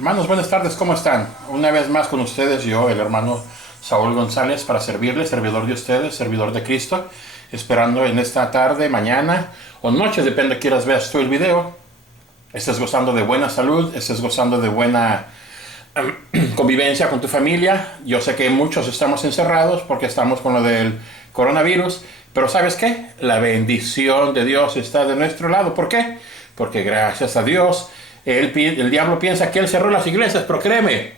Hermanos, buenas tardes, ¿cómo están? Una vez más con ustedes, yo, el hermano Saúl González, para servirles, servidor de ustedes, servidor de Cristo, esperando en esta tarde, mañana o noche, depende de quieras ver tú el video, estés gozando de buena salud, estés gozando de buena convivencia con tu familia. Yo sé que muchos estamos encerrados porque estamos con lo del coronavirus, pero ¿sabes qué? La bendición de Dios está de nuestro lado. ¿Por qué? Porque gracias a Dios, el diablo piensa que él cerró las iglesias, pero créeme,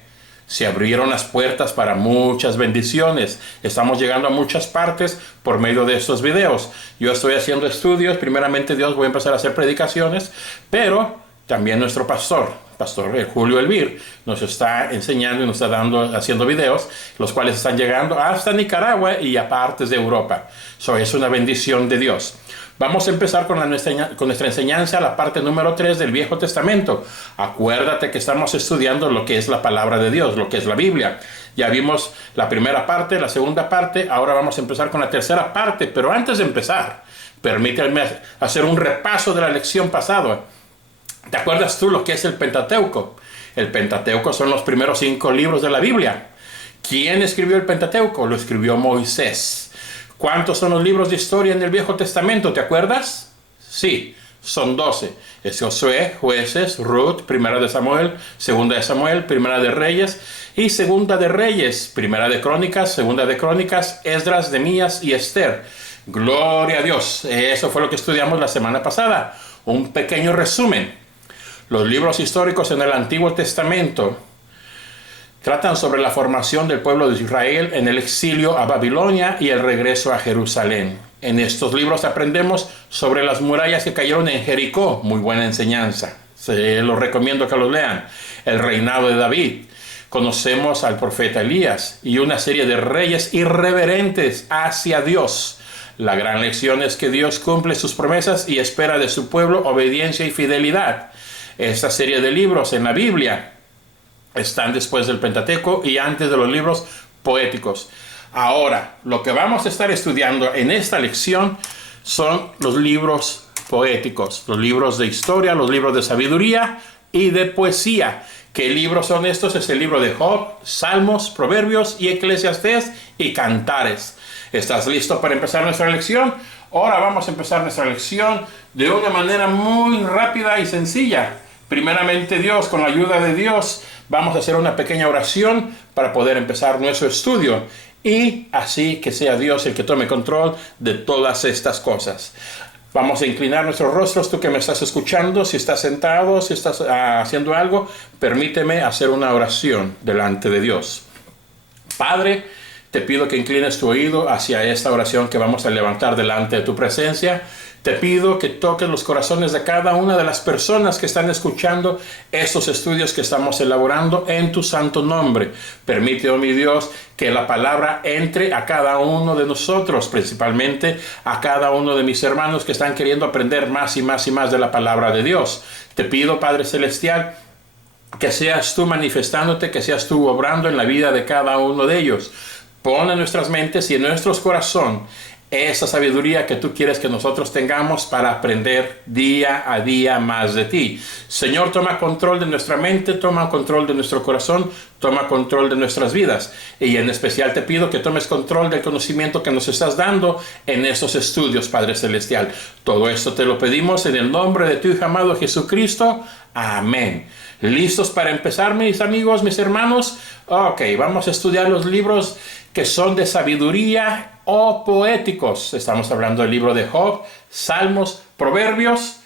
se abrieron las puertas para muchas bendiciones. Estamos llegando a muchas partes por medio de estos videos. Yo estoy haciendo estudios, primeramente Dios, voy a empezar a hacer predicaciones, pero también nuestro pastor Julio Elvir, nos está enseñando y nos está haciendo videos, los cuales están llegando hasta Nicaragua y a partes de Europa. Es una bendición de Dios. Vamos a empezar con nuestra enseñanza, la parte número 3 del Viejo Testamento. Acuérdate que estamos estudiando lo que es la palabra de Dios, lo que es la Biblia. Ya vimos la primera parte, la segunda parte, ahora vamos a empezar con la tercera parte, pero antes de empezar, permítanme hacer un repaso de la lección pasada. ¿Te acuerdas tú lo que es el Pentateuco? El Pentateuco son los primeros 5 libros de la Biblia. ¿Quién escribió el Pentateuco? Lo escribió Moisés. ¿Cuántos son los libros de historia en el Viejo Testamento? ¿Te acuerdas? Sí, son 12. Es Josué, Jueces, Ruth, Primera de Samuel, Segunda de Samuel, Primera de Reyes y Segunda de Reyes, Primera de Crónicas, Segunda de Crónicas, Esdras, Nehemías y Esther. Gloria a Dios. Eso fue lo que estudiamos la semana pasada. Un pequeño resumen. Los libros históricos en el Antiguo Testamento tratan sobre la formación del pueblo de Israel en el exilio a Babilonia y el regreso a Jerusalén. En estos libros aprendemos sobre las murallas que cayeron en Jericó. Muy buena enseñanza. Se los recomiendo que los lean. El reinado de David. Conocemos al profeta Elías y una serie de reyes irreverentes hacia Dios. La gran lección es que Dios cumple sus promesas y espera de su pueblo obediencia y fidelidad. Esta serie de libros en la Biblia están después del Pentateuco y antes de los libros poéticos. Ahora, lo que vamos a estar estudiando en esta lección son los libros poéticos, los libros de historia, los libros de sabiduría y de poesía. ¿Qué libros son estos? Es el libro de Job, Salmos, Proverbios y Eclesiastés y Cantares. ¿Estás listo para empezar nuestra lección? Ahora vamos a empezar nuestra lección de una manera muy rápida y sencilla. Primeramente Dios, con la ayuda de Dios, vamos a hacer una pequeña oración para poder empezar nuestro estudio. Y así que sea Dios el que tome control de todas estas cosas. Vamos a inclinar nuestros rostros. Tú que me estás escuchando, si estás sentado, si estás haciendo algo, permíteme hacer una oración delante de Dios. Padre, te pido que inclines tu oído hacia esta oración que vamos a levantar delante de tu presencia. Te pido que toques los corazones de cada una de las personas que están escuchando estos estudios que estamos elaborando en tu santo nombre. Permite, oh mi Dios, que la palabra entre a cada uno de nosotros, principalmente a cada uno de mis hermanos que están queriendo aprender más y más y más de la palabra de Dios. Te pido, Padre Celestial, que seas tú manifestándote, que seas tú obrando en la vida de cada uno de ellos. Pon en nuestras mentes y en nuestros corazones esa sabiduría que tú quieres que nosotros tengamos para aprender día a día más de ti. Señor, toma control de nuestra mente, toma control de nuestro corazón, toma control de nuestras vidas. Y en especial te pido que tomes control del conocimiento que nos estás dando en estos estudios, Padre Celestial. Todo esto te lo pedimos en el nombre de tu Hijo amado Jesucristo. Amén. ¿Listos para empezar, mis amigos, mis hermanos? Ok, vamos a estudiar los libros que son de sabiduría o poéticos. Estamos hablando del libro de Job, Salmos, Proverbios,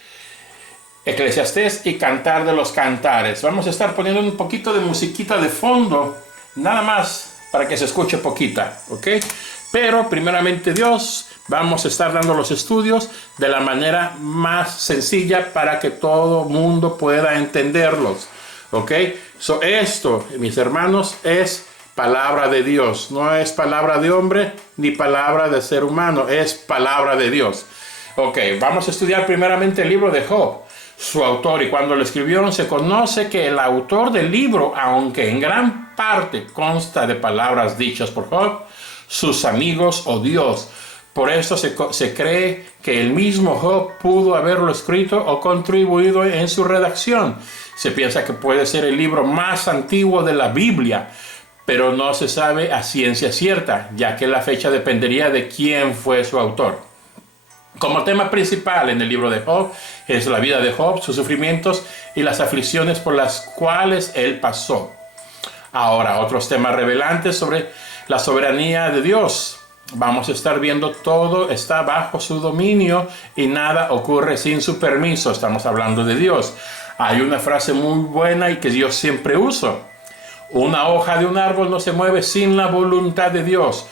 Eclesiastés y Cantar de los Cantares. Vamos a estar poniendo un poquito de musiquita de fondo, nada más para que se escuche poquita, ¿ok? Pero primeramente Dios, vamos a estar dando los estudios de la manera más sencilla para que todo mundo pueda entenderlos, ¿ok? Esto, mis hermanos, es palabra de Dios. No es palabra de hombre ni palabra de ser humano, es palabra de Dios. Ok, vamos a estudiar primeramente el libro de Job, su autor, y cuando lo escribieron se conoce que el autor del libro, aunque en gran parte consta de palabras dichas por Job, sus amigos o Dios Por eso se cree que el mismo Job pudo haberlo escrito o contribuido en su redacción. Se piensa que puede ser el libro más antiguo de la Biblia, pero no se sabe a ciencia cierta, ya que la fecha dependería de quién fue su autor. Como tema principal en el libro de Job es la vida de Job, sus sufrimientos y las aflicciones por las cuales él pasó. Ahora, otros temas revelantes sobre la soberanía de Dios. Vamos a estar viendo todo está bajo su dominio y nada ocurre sin su permiso. Estamos hablando de Dios. Hay una frase muy buena y que yo siempre uso. Una hoja de un árbol no se mueve sin la voluntad de Dios.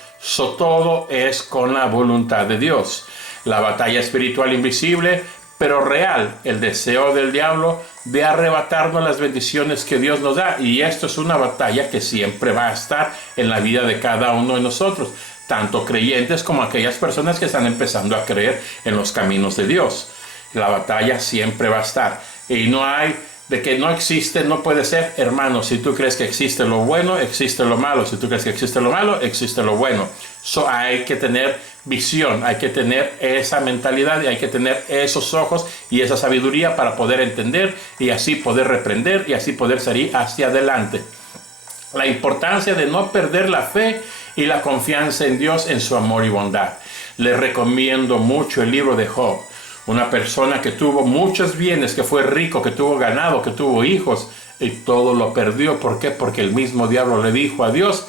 Todo es con la voluntad de Dios. La batalla espiritual invisible, pero real, el deseo del diablo de arrebatarnos las bendiciones que Dios nos da. Y esto es una batalla que siempre va a estar en la vida de cada uno de nosotros, tanto creyentes como aquellas personas que están empezando a creer en los caminos de Dios. La batalla siempre va a estar. Y no hay de que no existe, no puede ser, hermano. Si tú crees que existe lo bueno, existe lo malo. Si tú crees que existe lo malo, existe lo bueno. Hay que tener visión, hay que tener esa mentalidad y hay que tener esos ojos y esa sabiduría para poder entender y así poder reprender y así poder salir hacia adelante. La importancia de no perder la fe y la confianza en Dios, en su amor y bondad. Les recomiendo mucho el libro de Job. Una persona que tuvo muchos bienes, que fue rico, que tuvo ganado, que tuvo hijos y todo lo perdió. ¿Por qué? Porque el mismo diablo le dijo a Dios,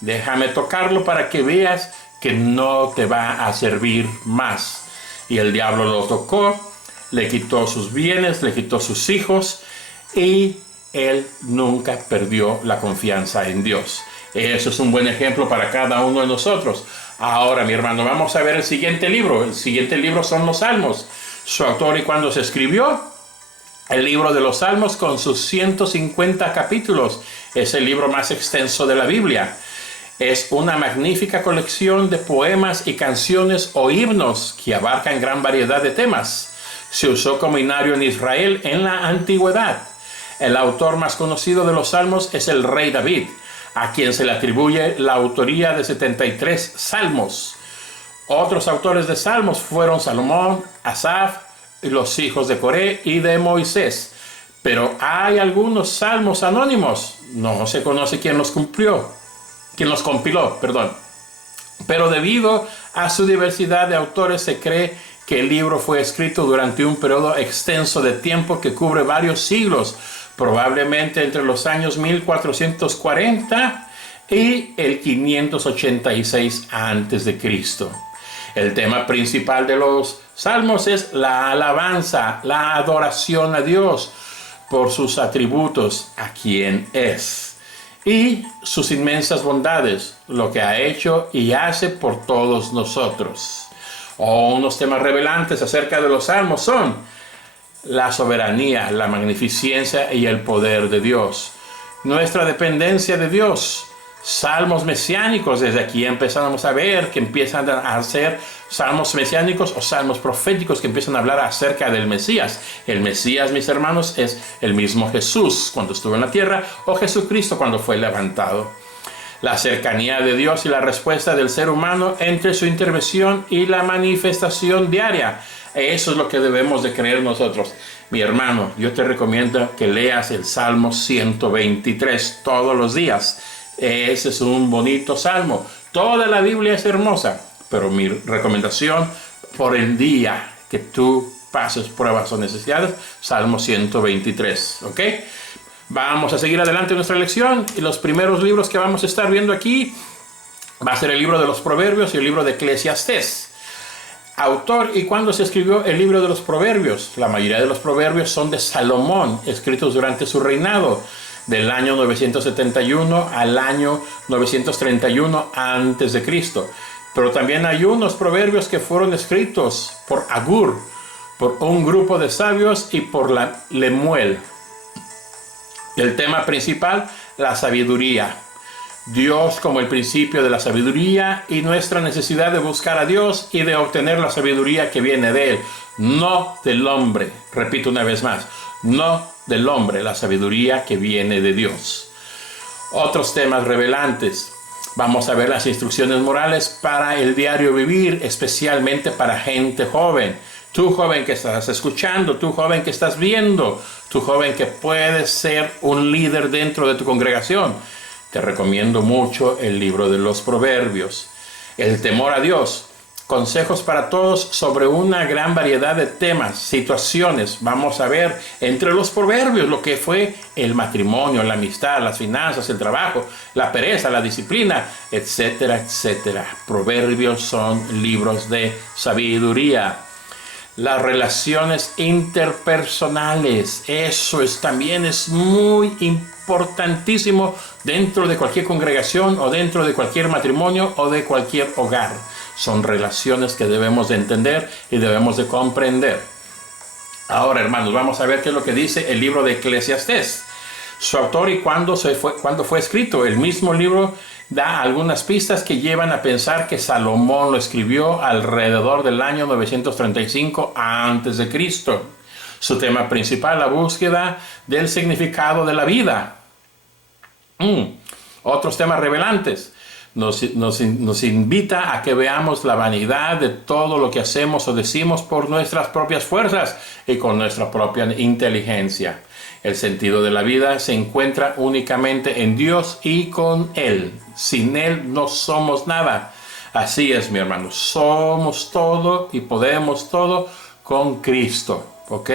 déjame tocarlo para que veas que no te va a servir más. Y el diablo lo tocó, le quitó sus bienes, le quitó sus hijos y él nunca perdió la confianza en Dios. Eso es un buen ejemplo para cada uno de nosotros. Ahora, mi hermano, vamos a ver el siguiente libro. El siguiente libro son los Salmos. Su autor y cuándo se escribió. El libro de los Salmos con sus 150 capítulos. Es el libro más extenso de la Biblia. Es una magnífica colección de poemas y canciones o himnos que abarcan gran variedad de temas. Se usó como himnario en Israel en la antigüedad. El autor más conocido de los Salmos es el rey David, a quien se le atribuye la autoría de 73 salmos. Otros autores de salmos fueron Salomón, Asaf, y los hijos de Coré y de Moisés. Pero hay algunos salmos anónimos. No se conoce quién los compiló. Pero debido a su diversidad de autores se cree que el libro fue escrito durante un periodo extenso de tiempo que cubre varios siglos, probablemente entre los años 1440 y el 586 a.C. El tema principal de los salmos es la alabanza, la adoración a Dios por sus atributos, a quien es, y sus inmensas bondades, lo que ha hecho y hace por todos nosotros. Unos temas revelantes acerca de los salmos son la soberanía, la magnificencia y el poder de Dios. Nuestra dependencia de Dios. Salmos mesiánicos, desde aquí empezamos a ver que empiezan a hacer salmos mesiánicos o salmos proféticos que empiezan a hablar acerca del Mesías. El Mesías, mis hermanos, es el mismo Jesús cuando estuvo en la tierra o Jesucristo cuando fue levantado. La cercanía de Dios y la respuesta del ser humano entre su intervención y la manifestación diaria. Eso es lo que debemos de creer nosotros. Mi hermano, yo te recomiendo que leas el Salmo 123 todos los días. Ese es un bonito salmo. Toda la Biblia es hermosa, pero mi recomendación por el día que tú pases pruebas o necesidades, Salmo 123, ¿ok? Vamos a seguir adelante en nuestra lección y los primeros libros que vamos a estar viendo aquí va a ser el libro de los Proverbios y el libro de Eclesiastés. Autor y cuándo se escribió el libro de los Proverbios. La mayoría de los proverbios son de Salomón, escritos durante su reinado, del año 971 al año 931 a.C. Pero también hay unos proverbios que fueron escritos por Agur, por un grupo de sabios y por Lemuel. El tema principal, la sabiduría. Dios como el principio de la sabiduría y nuestra necesidad de buscar a Dios y de obtener la sabiduría que viene de Él, no del hombre. Repito una vez más, no del hombre, la sabiduría que viene de Dios. Otros temas revelantes. Vamos a ver las instrucciones morales para el diario vivir, especialmente para gente joven. Tú joven que estás escuchando, tú joven que estás viendo, tú joven que puedes ser un líder dentro de tu congregación. Te recomiendo mucho el libro de los Proverbios. El temor a Dios. Consejos para todos sobre una gran variedad de temas, situaciones. Vamos a ver entre los proverbios lo que fue el matrimonio, la amistad, las finanzas, el trabajo, la pereza, la disciplina, etcétera, etcétera. Proverbios son libros de sabiduría. Las relaciones interpersonales, también es muy importantísimo dentro de cualquier congregación o dentro de cualquier matrimonio o de cualquier hogar. Son relaciones que debemos de entender y debemos de comprender. Ahora, hermanos, vamos a ver qué es lo que dice el libro de Eclesiastés. Su autor y cuándo fue escrito. El mismo libro da algunas pistas que llevan a pensar que Salomón lo escribió alrededor del año 935 a.C. Su tema principal, la búsqueda del significado de la vida. Otros temas revelantes. Nos invita a que veamos la vanidad de todo lo que hacemos o decimos por nuestras propias fuerzas y con nuestra propia inteligencia. El sentido de la vida se encuentra únicamente en Dios y con Él. Sin Él no somos nada. Así es, mi hermano. Somos todo y podemos todo con Cristo. ¿Ok?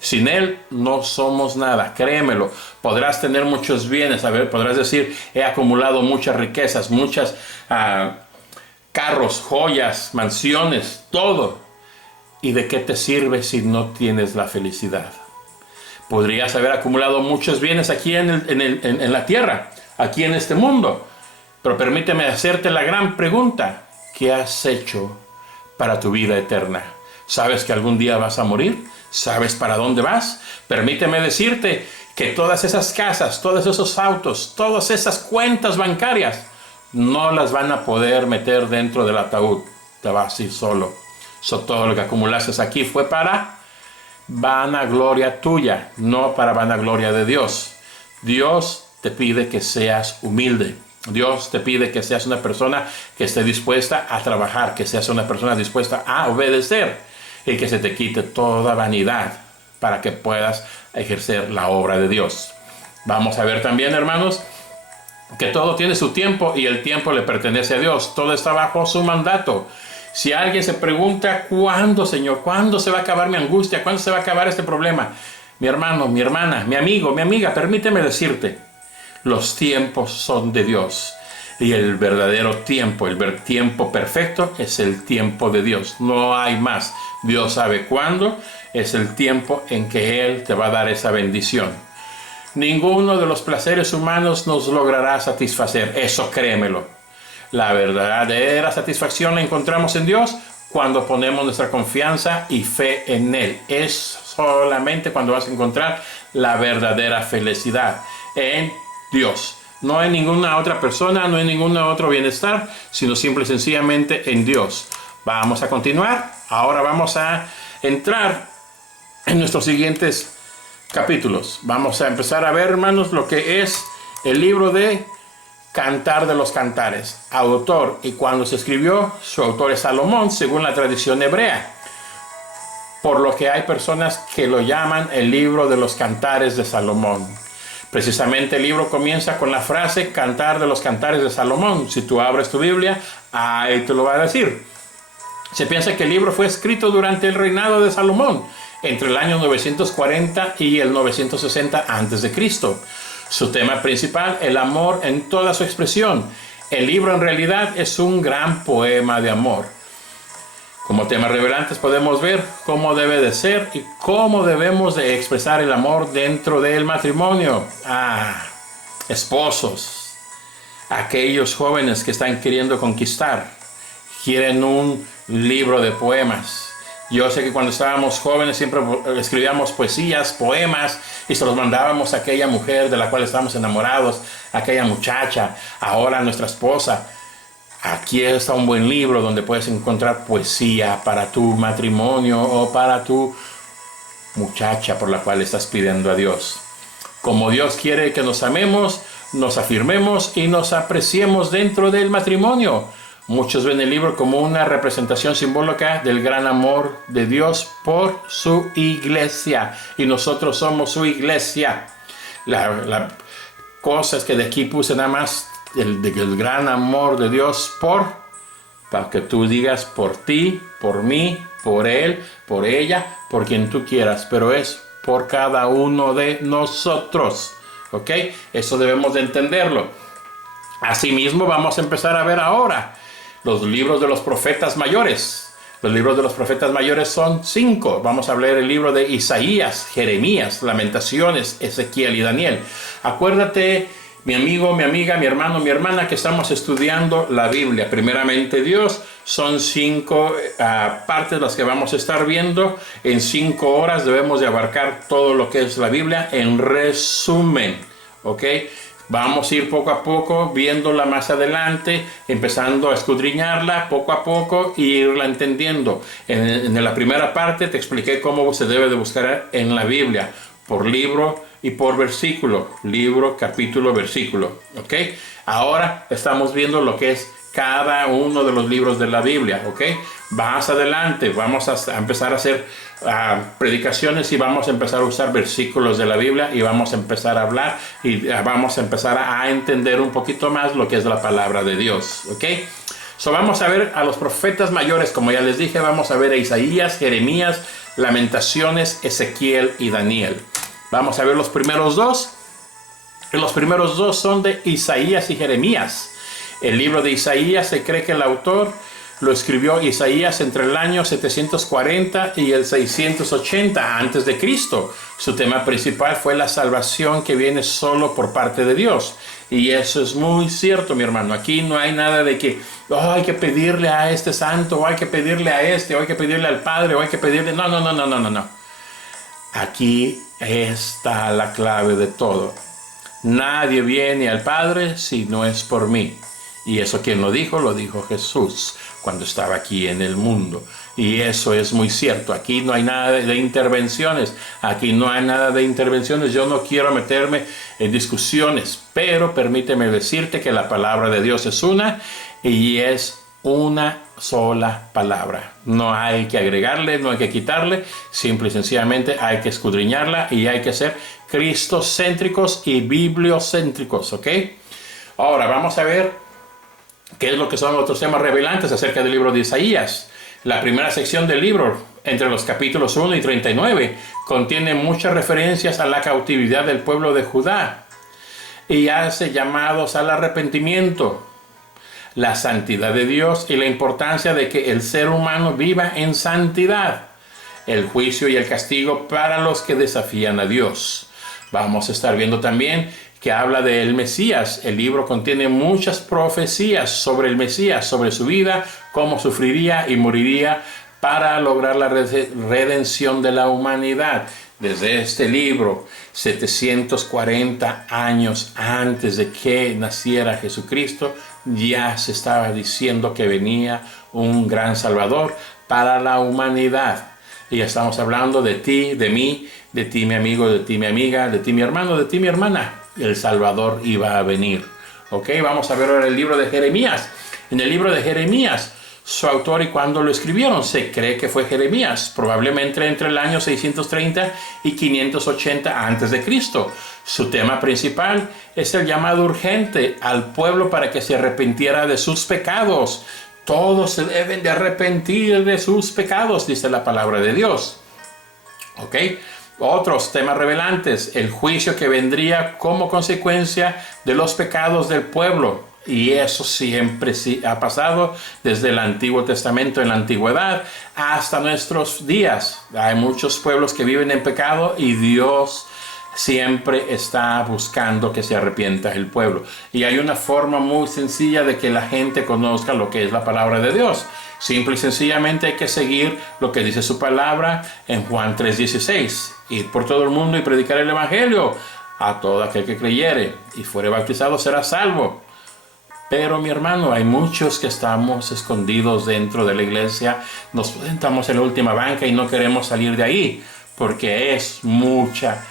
Sin Él no somos nada, créemelo. Podrás tener muchos bienes, podrás decir, he acumulado muchas riquezas, muchas carros, joyas, mansiones, todo. ¿Y de qué te sirve si no tienes la felicidad? Podrías haber acumulado muchos bienes aquí en la tierra, aquí en este mundo. Pero permíteme hacerte la gran pregunta. ¿Qué has hecho para tu vida eterna? ¿Sabes que algún día vas a morir? ¿Sabes para dónde vas? Permíteme decirte que todas esas casas, todos esos autos, todas esas cuentas bancarias, no las van a poder meter dentro del ataúd. Te vas a ir solo. Todo lo que acumulaste aquí fue para vanagloria tuya, no para vanagloria de Dios. Dios te pide que seas humilde. Dios te pide que seas una persona que esté dispuesta a trabajar, que seas una persona dispuesta a obedecer. Y que se te quite toda vanidad para que puedas ejercer la obra de Dios. Vamos a ver también, hermanos, que todo tiene su tiempo y el tiempo le pertenece a Dios. Todo está bajo su mandato. Si alguien se pregunta, ¿cuándo, Señor? ¿Cuándo se va a acabar mi angustia? ¿Cuándo se va a acabar este problema? Mi hermano, mi hermana, mi amigo, mi amiga, permíteme decirte, los tiempos son de Dios. Y el verdadero tiempo, el tiempo perfecto es el tiempo de Dios. No hay más. Dios sabe cuándo es el tiempo en que Él te va a dar esa bendición. Ninguno de los placeres humanos nos logrará satisfacer. Eso créemelo. La verdadera satisfacción la encontramos en Dios cuando ponemos nuestra confianza y fe en Él. Es solamente cuando vas a encontrar la verdadera felicidad en Dios. No en ninguna otra persona, no en ningún otro bienestar, sino simple y sencillamente en Dios. Vamos a continuar. Ahora vamos a entrar en nuestros siguientes capítulos. Vamos a empezar a ver, hermanos, lo que es el libro de Cantar de los Cantares. Autor y cuando se escribió, su autor es Salomón, según la tradición hebrea. Por lo que hay personas que lo llaman el libro de los Cantares de Salomón. Precisamente el libro comienza con la frase Cantar de los Cantares de Salomón. Si tú abres tu Biblia, ahí te lo va a decir. Se piensa que el libro fue escrito durante el reinado de Salomón, entre el año 940 y el 960 a.C. Su tema principal, el amor en toda su expresión. El libro en realidad es un gran poema de amor. Como temas revelantes podemos ver cómo debe de ser y cómo debemos de expresar el amor dentro del matrimonio. Esposos, aquellos jóvenes que están queriendo conquistar, quieren un libro de poemas. Yo sé que cuando estábamos jóvenes siempre escribíamos poesías, poemas y se los mandábamos a aquella mujer de la cual estábamos enamorados, a aquella muchacha, ahora a nuestra esposa. Aquí está un buen libro donde puedes encontrar poesía para tu matrimonio o para tu muchacha por la cual estás pidiendo a Dios. Como Dios quiere que nos amemos, nos afirmemos y nos apreciemos dentro del matrimonio. Muchos ven el libro como una representación simbólica del gran amor de Dios por su iglesia. Y nosotros somos su iglesia. La cosa es que de aquí puse nada más el gran amor de Dios para que tú digas por ti, por mí, por él, por ella, por quien tú quieras. Pero es por cada uno de nosotros. ¿Ok? Eso debemos de entenderlo. Asimismo, vamos a empezar a ver ahora los libros de los profetas mayores. Los libros de los profetas mayores son 5. Vamos a leer el libro de Isaías, Jeremías, Lamentaciones, Ezequiel y Daniel. Acuérdate, mi amigo, mi amiga, mi hermano, mi hermana, que estamos estudiando la Biblia. Primeramente Dios, son 5 partes las que vamos a estar viendo. En 5 horas debemos de abarcar todo lo que es la Biblia en resumen. ¿Ok? Vamos a ir poco a poco viéndola más adelante, empezando a escudriñarla poco a poco y irla entendiendo. En la primera parte te expliqué cómo se debe de buscar en la Biblia, por libro y por versículo, libro, capítulo, versículo. ¿Ok? Ahora estamos viendo lo que es cada uno de los libros de la Biblia. ¿Ok? Más adelante vamos a empezar a hacer predicaciones y vamos a empezar a usar versículos de la Biblia y vamos a empezar a hablar y vamos a empezar a entender un poquito más lo que es la palabra de Dios. ¿Ok? So vamos a ver a los profetas mayores, como ya les dije, vamos a ver a Isaías, Jeremías, Lamentaciones, Ezequiel y Daniel. Vamos a ver los primeros 2. Los primeros 2 son de Isaías y Jeremías. El libro de Isaías se cree que el autor lo escribió Isaías entre el año 740 y el 680 antes de Cristo. Su tema principal fue la salvación que viene solo por parte de Dios. Y eso es muy cierto, mi hermano. Aquí no hay nada de que hay que pedirle a este santo, o hay que pedirle a este, o hay que pedirle al Padre, o hay que pedirle... No. Aquí está la clave de todo. Nadie viene al Padre si no es por mí. Y eso, ¿quién lo dijo? Lo dijo Jesús cuando estaba aquí en el mundo. Y eso es muy cierto. Aquí no hay nada de intervenciones. Aquí no hay nada de intervenciones. Yo no quiero meterme en discusiones, pero permíteme decirte que la palabra de Dios es una y es una sola palabra. No hay que agregarle, no hay que quitarle. Simple y sencillamente hay que escudriñarla y hay que ser cristocéntricos y bibliocéntricos. ¿Ok? Ahora vamos a ver ¿qué es lo que son otros temas revelantes acerca del libro de Isaías? La primera sección del libro, entre los capítulos 1 y 39, contiene muchas referencias a la cautividad del pueblo de Judá y hace llamados al arrepentimiento, la santidad de Dios y la importancia de que el ser humano viva en santidad, el juicio y el castigo para los que desafían a Dios. Vamos a estar viendo también que habla del Mesías. El libro contiene muchas profecías sobre el Mesías, sobre su vida, cómo sufriría y moriría para lograr la redención de la humanidad. Desde este libro, 740 años antes de que naciera Jesucristo, ya se estaba diciendo que venía un gran Salvador para la humanidad. Y estamos hablando de ti, de mí, de ti mi amigo, de ti mi amiga, de ti mi hermano, de ti mi hermana. El Salvador iba a venir. Ok, vamos a ver ahora el libro de Jeremías. En el libro de Jeremías, su autor y cuándo lo escribieron, se cree que fue Jeremías, probablemente entre el año 630 y 580 antes de Cristo. Su tema principal es el llamado urgente al pueblo para que se arrepintiera de sus pecados. Todos se deben de arrepentir de sus pecados, dice la palabra de Dios. Ok. Otros temas revelantes, el juicio que vendría como consecuencia de los pecados del pueblo. Y eso siempre ha pasado desde el Antiguo Testamento, en la antigüedad, hasta nuestros días. Hay muchos pueblos que viven en pecado y Dios siempre está buscando que se arrepienta el pueblo. Y hay una forma muy sencilla de que la gente conozca lo que es la palabra de Dios. Simple y sencillamente hay que seguir lo que dice su palabra en Juan 3:16. Ir por todo el mundo y predicar el evangelio a todo aquel que creyere y fuere bautizado será salvo. Pero mi hermano, hay muchos que estamos escondidos dentro de la iglesia, nos sentamos en la última banca y no queremos salir de ahí porque es mucha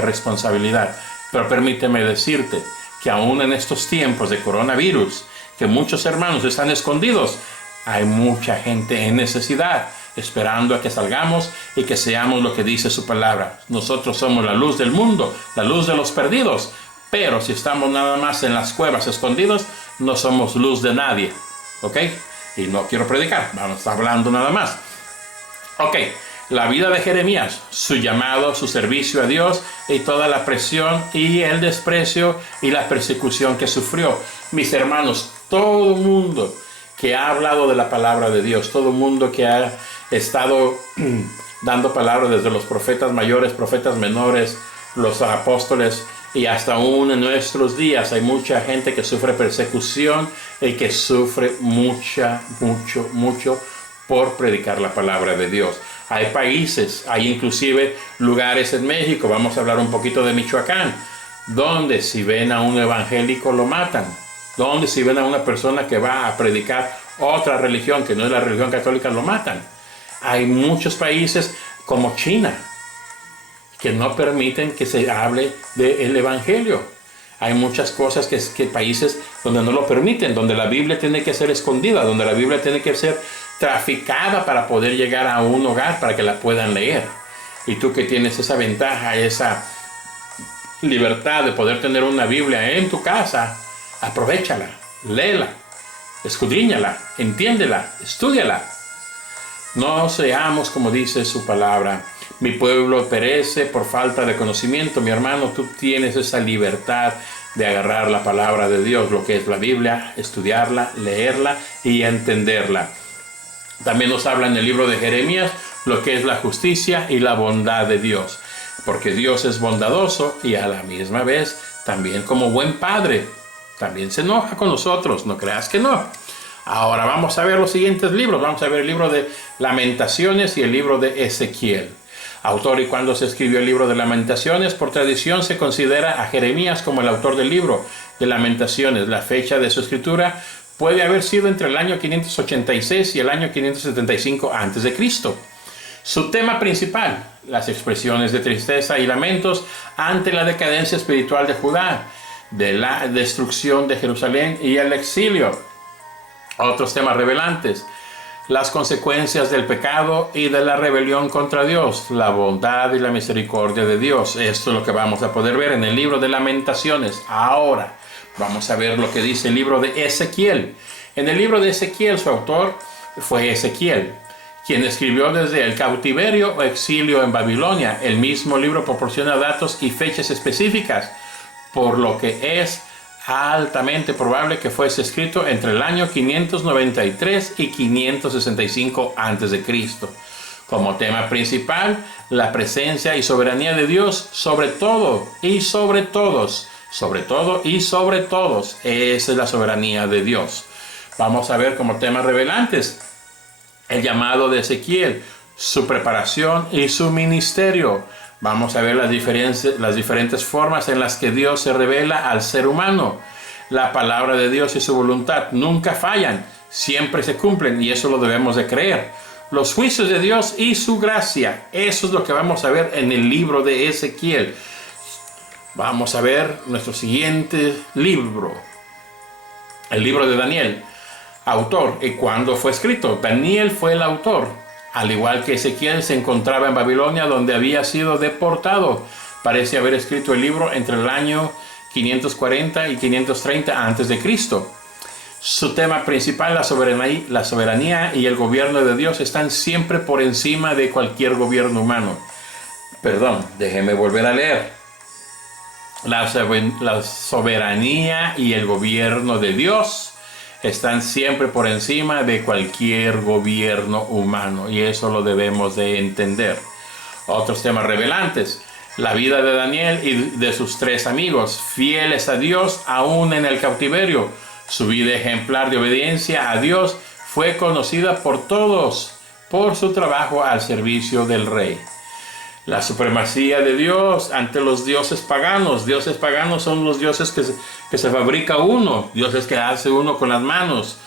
responsabilidad. Pero permíteme decirte que aún en estos tiempos de coronavirus, que muchos hermanos están escondidos, hay mucha gente en necesidad, esperando a que salgamos y que seamos lo que dice su palabra. Nosotros somos la luz del mundo, la luz de los perdidos, pero si estamos nada más en las cuevas escondidos, no somos luz de nadie, ¿ok? Y no quiero predicar, vamos a estar hablando nada más. Ok, la vida de Jeremías, su llamado, su servicio a Dios y toda la presión y el desprecio y la persecución que sufrió. Mis hermanos, todo el mundo que ha hablado de la palabra de Dios, todo el mundo que ha estado dando palabras desde los profetas mayores, profetas menores, los apóstoles, y hasta aún en nuestros días hay mucha gente que sufre persecución y que sufre mucho por predicar la palabra de Dios. Hay países, hay inclusive lugares en México, vamos a hablar un poquito de Michoacán, donde si ven a un evangélico lo matan, donde si ven a una persona que va a predicar otra religión que no es la religión católica lo matan. Hay muchos países como China que no permiten que se hable del evangelio. Hay muchas cosas que países donde no lo permiten, donde la Biblia tiene que ser escondida, donde la Biblia tiene que ser traficada para poder llegar a un hogar para que la puedan leer. Y tú que tienes esa ventaja, esa libertad de poder tener una Biblia en tu casa, aprovéchala, léela, escudriñala, entiéndela, estúdiala. No seamos como dice su palabra. Mi pueblo perece por falta de conocimiento. Mi hermano, tú tienes esa libertad de agarrar la palabra de Dios, lo que es la Biblia, estudiarla, leerla y entenderla. También nos habla en el libro de Jeremías lo que es la justicia y la bondad de Dios. Porque Dios es bondadoso y a la misma vez también como buen padre. También se enoja con nosotros, no creas que no. Ahora vamos a ver los siguientes libros. Vamos a ver el libro de Lamentaciones y el libro de Ezequiel. Autor y cuando se escribió el libro de Lamentaciones, por tradición se considera a Jeremías como el autor del libro de Lamentaciones. La fecha de su escritura puede haber sido entre el año 586 y el año 575 a.C. Su tema principal, las expresiones de tristeza y lamentos ante la decadencia espiritual de Judá, de la destrucción de Jerusalén y el exilio. Otros temas revelantes, las consecuencias del pecado y de la rebelión contra Dios, la bondad y la misericordia de Dios. Esto es lo que vamos a poder ver en el libro de Lamentaciones. Ahora vamos a ver lo que dice el libro de Ezequiel. En el libro de Ezequiel, su autor fue Ezequiel, quien escribió desde el cautiverio o exilio en Babilonia. El mismo libro proporciona datos y fechas específicas, por lo que es altamente probable que fuese escrito entre el año 593 y 565 a.C. Como tema principal, la presencia y soberanía de Dios sobre todo y sobre todos. Sobre todo y sobre todos. Esa es la soberanía de Dios. Vamos a ver como temas revelantes el llamado de Ezequiel, su preparación y su ministerio. Vamos a ver las diferentes formas en las que Dios se revela al ser humano. La palabra de Dios y su voluntad nunca fallan, siempre se cumplen y eso lo debemos de creer. Los juicios de Dios y su gracia, eso es lo que vamos a ver en el libro de Ezequiel. Vamos a ver nuestro siguiente libro, el libro de Daniel. Autor y cuándo fue escrito. Daniel fue el autor. Al igual que Ezequiel se encontraba en Babilonia donde había sido deportado. Parece haber escrito el libro entre el año 540 y 530 a.C. Su tema principal, la soberanía y el gobierno de Dios están siempre por encima de cualquier gobierno humano. Perdón, déjeme volver a leer. La soberanía y el gobierno de Dios están siempre por encima de cualquier gobierno humano y eso lo debemos de entender. Otros temas revelantes, la vida de Daniel y de sus tres amigos, fieles a Dios aún en el cautiverio. Su vida ejemplar de obediencia a Dios fue conocida por todos por su trabajo al servicio del rey. La supremacía de Dios ante los dioses paganos. Dioses paganos son los dioses que se fabrica uno, dioses que hace uno con las manos.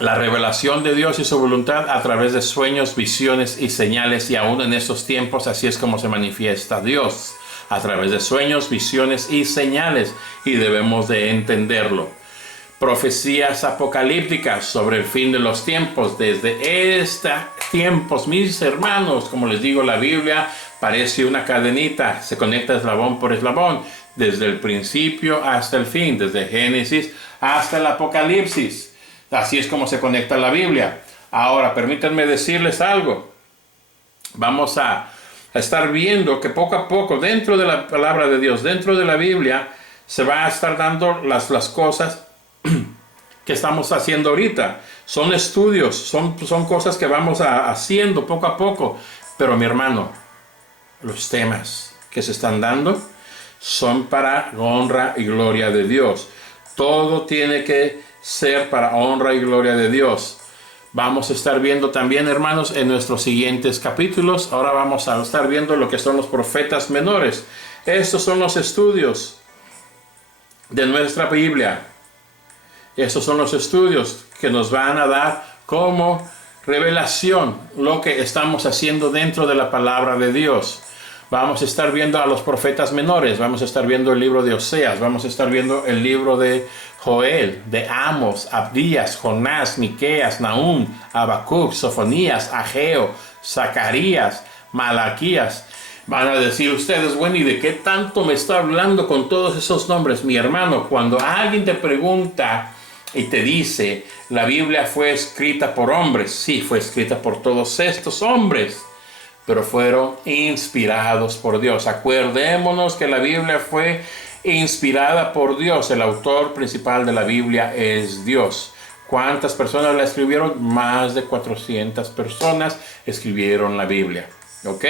La revelación de Dios y su voluntad a través de sueños, visiones y señales, y aún en estos tiempos así es como se manifiesta Dios. a través de sueños, visiones y señales, y debemos de entenderlo. Profecías apocalípticas sobre el fin de los tiempos. Desde estos tiempos, mis hermanos, como les digo, la Biblia parece una cadenita, se conecta eslabón por eslabón, desde el principio hasta el fin, desde Génesis hasta el Apocalipsis. Así es como se conecta la Biblia. Ahora, permítanme decirles algo. Vamos a estar viendo que poco a poco, dentro de la palabra de Dios, dentro de la Biblia, se va a estar dando las cosas que estamos haciendo ahorita. Son estudios, son cosas que vamos haciendo poco a poco. Pero mi hermano, los temas que se están dando son para honra y gloria de Dios. Todo tiene que ser para honra y gloria de Dios. Vamos a estar viendo también, hermanos, en nuestros siguientes capítulos. Ahora vamos a estar viendo lo que son los profetas menores. Estos son los estudios de nuestra Biblia. Estos son los estudios que nos van a dar como revelación lo que estamos haciendo dentro de la palabra de Dios. Vamos a estar viendo a los profetas menores, vamos a estar viendo el libro de Oseas, vamos a estar viendo el libro de Joel, de Amos, Abdías, Jonás, Miqueas, Nahum, Habacuc, Sofonías, Ageo, Zacarías, Malaquías. Van a decir ustedes, bueno, ¿y de qué tanto me está hablando con todos esos nombres? Mi hermano, cuando alguien te pregunta y te dice, la Biblia fue escrita por hombres, sí, fue escrita por todos estos hombres, pero fueron inspirados por Dios. Acuérdémonos que la Biblia fue inspirada por Dios. El autor principal de la Biblia es Dios. ¿Cuántas personas la escribieron? Más de 400 personas escribieron la Biblia. ¿Ok?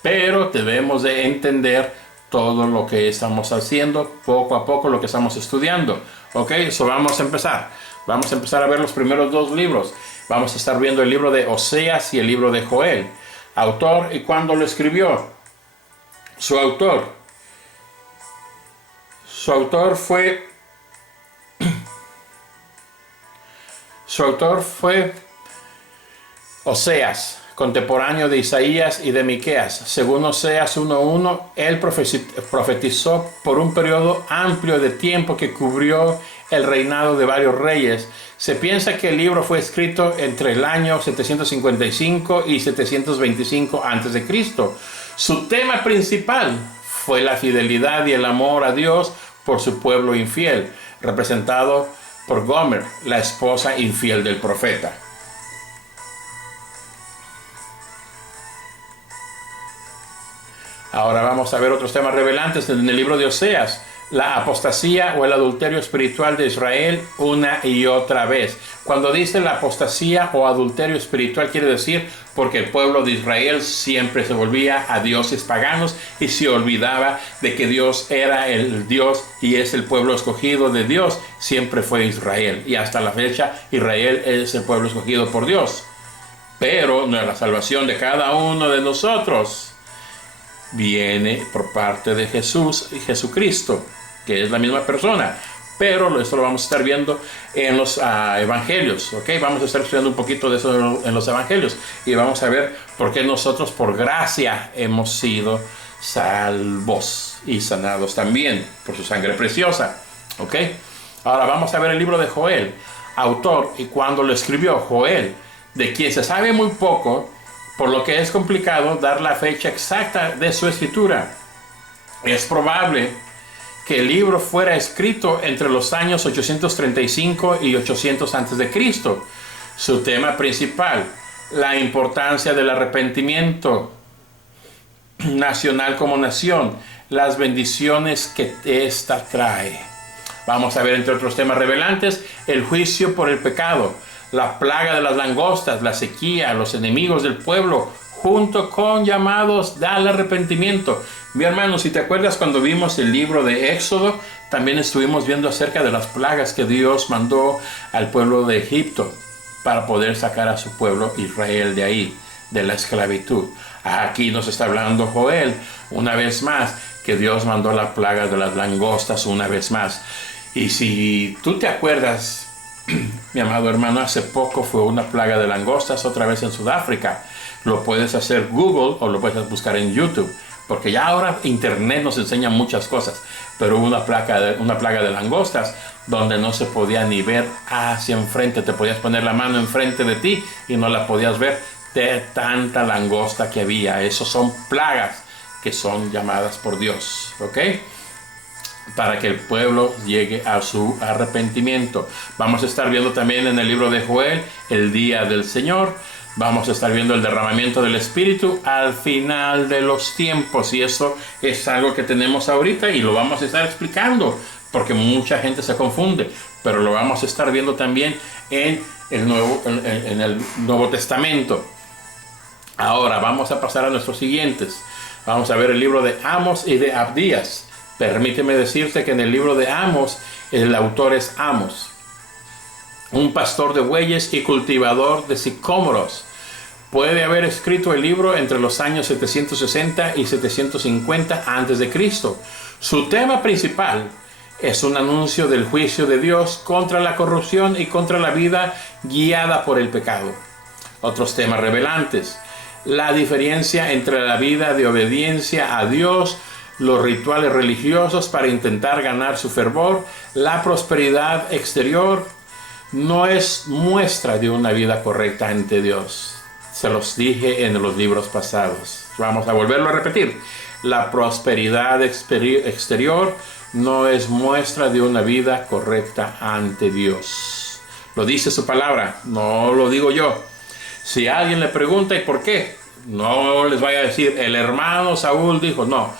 Pero debemos de entender todo lo que estamos haciendo, poco a poco lo que estamos estudiando. ¿Ok? Eso vamos a empezar. Vamos a empezar a ver los primeros dos libros. Vamos a estar viendo el libro de Oseas y el libro de Joel. Autor y cuándo lo escribió. Su autor fue Oseas, contemporáneo de Isaías y de Miqueas. Según Oseas 1:1, él profetizó por un periodo amplio de tiempo que cubrió el reinado de varios reyes. Se piensa que el libro fue escrito entre el año 755 y 725 a.C. Su tema principal fue la fidelidad y el amor a Dios por su pueblo infiel, representado por Gomer, la esposa infiel del profeta. Ahora vamos a ver otros temas revelantes en el libro de Oseas. La apostasía o el adulterio espiritual de Israel una y otra vez. Cuando dice la apostasía o adulterio espiritual, quiere decir porque el pueblo de Israel siempre se volvía a dioses paganos y se olvidaba de que Dios era el Dios y es el pueblo escogido de Dios. Siempre fue Israel y hasta la fecha Israel es el pueblo escogido por Dios. Pero la salvación de cada uno de nosotros viene por parte de Jesús y Jesucristo, que es la misma persona. Pero esto lo vamos a estar viendo en los evangelios, ¿ok? Vamos a estar estudiando un poquito de eso en los evangelios y vamos a ver por qué nosotros por gracia hemos sido salvos y sanados también por su sangre preciosa, ¿ok? Ahora vamos a ver el libro de Joel, autor y cuándo lo escribió. Joel, de quien se sabe muy poco, por lo que es complicado dar la fecha exacta de su escritura. Es probable que el libro fuera escrito entre los años 835 y 800 a.C. Su tema principal, la importancia del arrepentimiento nacional como nación, las bendiciones que ésta trae. Vamos a ver, entre otros temas revelantes, el juicio por el pecado, la plaga de las langostas, la sequía, los enemigos del pueblo, junto con llamados al arrepentimiento. Mi hermano, si te acuerdas cuando vimos el libro de Éxodo, también estuvimos viendo acerca de las plagas que Dios mandó al pueblo de Egipto para poder sacar a su pueblo Israel de ahí, de la esclavitud. Aquí nos está hablando Joel, una vez más, que Dios mandó la plaga de las langostas una vez más. Y si tú te acuerdas, mi amado hermano, hace poco fue una plaga de langostas otra vez en Sudáfrica. Lo puedes hacer Google o lo puedes buscar en YouTube, porque ya ahora internet nos enseña muchas cosas, pero hubo una plaga de langostas donde no se podía ni ver hacia enfrente. Te podías poner la mano enfrente de ti y no la podías ver de tanta langosta que había. Esos son plagas que son llamadas por Dios, ¿ok? Para que el pueblo llegue a su arrepentimiento. Vamos a estar viendo también en el libro de Joel el día del Señor. Vamos a estar viendo el derramamiento del Espíritu al final de los tiempos. Y eso es algo que tenemos ahorita y lo vamos a estar explicando, porque mucha gente se confunde. Pero lo vamos a estar viendo también en el Nuevo Testamento. Ahora vamos a pasar a nuestros siguientes. Vamos a ver el libro de Amos y de Abdías. Permíteme decirte que en el libro de Amos, el autor es Amos, un pastor de bueyes y cultivador de sicómoros. Puede haber escrito el libro entre los años 760 y 750 a.C. Su tema principal es un anuncio del juicio de Dios contra la corrupción y contra la vida guiada por el pecado. Otros temas revelantes: la diferencia entre la vida de obediencia a Dios, los rituales religiosos para intentar ganar su fervor, la prosperidad exterior, no es muestra de una vida correcta ante Dios. Se los dije en los libros pasados. Vamos a volverlo a repetir. La prosperidad exterior no es muestra de una vida correcta ante Dios. Lo dice su palabra, no lo digo yo. Si alguien le pregunta ¿y por qué? No les vaya a decir el hermano Saúl dijo, no.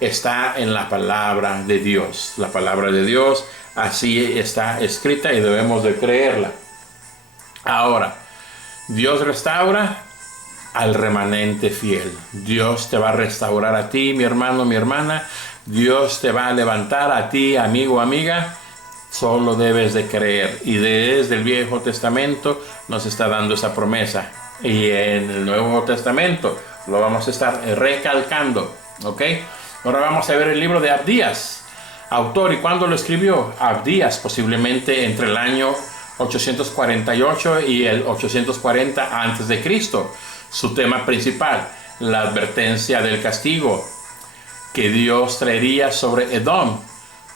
Está en la palabra de Dios. La palabra de Dios así está escrita y debemos de creerla. Ahora, Dios restaura al remanente fiel. Dios te va a restaurar a ti, mi hermano, mi hermana. Dios te va a levantar a ti, amigo, amiga. Solo debes de creer. Y desde el Viejo Testamento nos está dando esa promesa. Y en el Nuevo Testamento lo vamos a estar recalcando. ¿Ok? Ahora vamos a ver el libro de Abdías. Autor y cuándo lo escribió. Abdías, posiblemente entre el año 848 y el 840 a.C. Su tema principal, la advertencia del castigo que Dios traería sobre Edom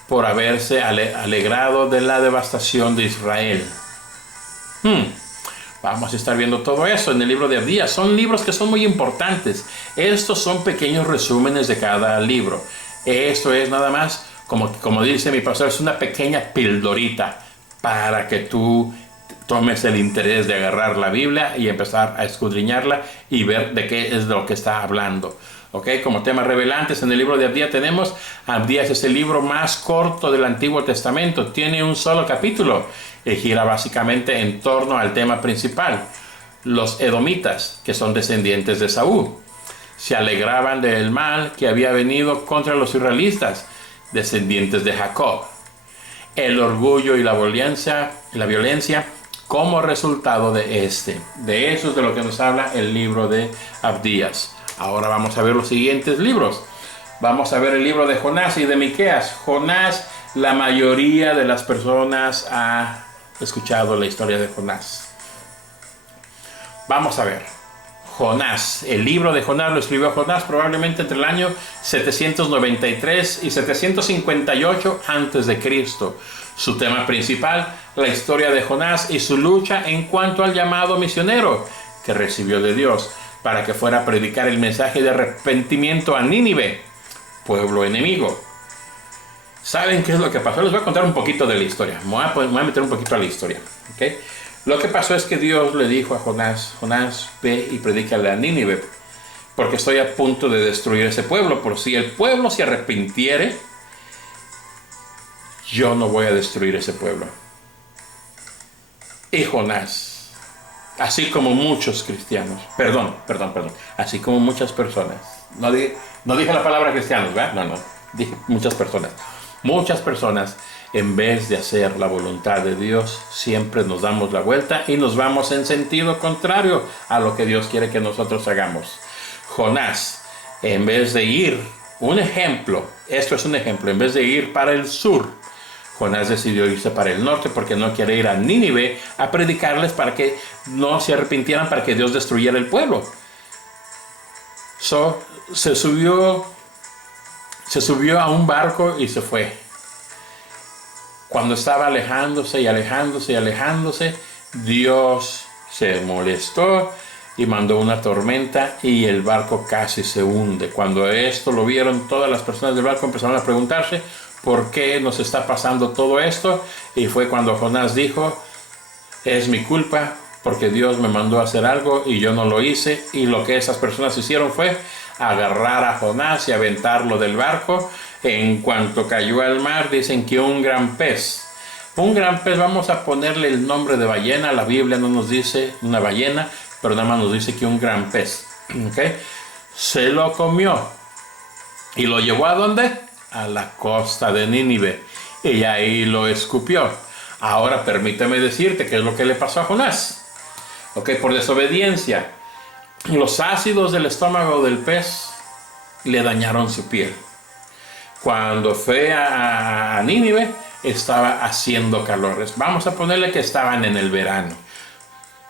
por haberse alegrado de la devastación de Israel. Vamos a estar viendo todo eso en el libro de Abdías. Son libros que son muy importantes. Estos son pequeños resúmenes de cada libro. Esto es nada más, como dice mi pastor, es una pequeña pildorita para que tú tomes el interés de agarrar la Biblia y empezar a escudriñarla y ver de qué es de lo que está hablando. ¿Okay? Como temas revelantes en el libro de Abdías tenemos, Abdías es el libro más corto del Antiguo Testamento. Tiene un solo capítulo y gira básicamente en torno al tema principal. Los edomitas, que son descendientes de Saúl, se alegraban del mal que había venido contra los israelitas, descendientes de Jacob. El orgullo y la violencia como resultado de este. De eso es de lo que nos habla el libro de Abdías. Ahora vamos a ver los siguientes libros. Vamos a ver el libro de Jonás y de Miqueas. Jonás, la mayoría de las personas ha escuchado la historia de Jonás. Vamos a ver. Jonás, el libro de Jonás lo escribió Jonás probablemente entre el año 793 y 758 a.C. Su tema principal, la historia de Jonás y su lucha en cuanto al llamado misionero que recibió de Dios para que fuera a predicar el mensaje de arrepentimiento a Nínive, pueblo enemigo. ¿Saben qué es lo que pasó? Les voy a contar un poquito de la historia. Me voy a meter un poquito a la historia. ¿Okay? Lo que pasó es que Dios le dijo a Jonás, Jonás, ve y predícale a Nínive, porque estoy a punto de destruir ese pueblo. Por si el pueblo se arrepintiere, yo no voy a destruir ese pueblo. Y Jonás, así como muchos cristianos, así como muchas personas, no dije la palabra cristianos, ¿verdad? No, dije muchas personas. Muchas personas, en vez de hacer la voluntad de Dios, siempre nos damos la vuelta y nos vamos en sentido contrario a lo que Dios quiere que nosotros hagamos. Jonás, en vez de ir, esto es un ejemplo, en vez de ir para el sur, Jonás decidió irse para el norte porque no quiere ir a Nínive a predicarles para que no se arrepintieran, para que Dios destruyera el pueblo. Se subió Se subió a un barco y se fue. Cuando estaba alejándose y alejándose y alejándose, Dios se molestó y mandó una tormenta y el barco casi se hunde. Cuando esto lo vieron, todas las personas del barco empezaron a preguntarse por qué nos está pasando todo esto. Y fue cuando Jonás dijo: es mi culpa porque Dios me mandó a hacer algo y yo no lo hice. Y lo que esas personas hicieron fue agarrar a Jonás y aventarlo del barco. En cuanto cayó al mar, dicen que un gran pez, vamos a ponerle el nombre de ballena. La Biblia no nos dice una ballena, pero nada más nos dice que un gran pez, ¿okay? Se lo comió y lo llevó ¿a dónde? A la costa de Nínive, y ahí lo escupió. Ahora permíteme decirte qué es lo que le pasó a Jonás. Okay, por desobediencia, los ácidos del estómago del pez le dañaron su piel. Cuando fue a Nínive, estaba haciendo calores. Vamos a ponerle que estaban en el verano.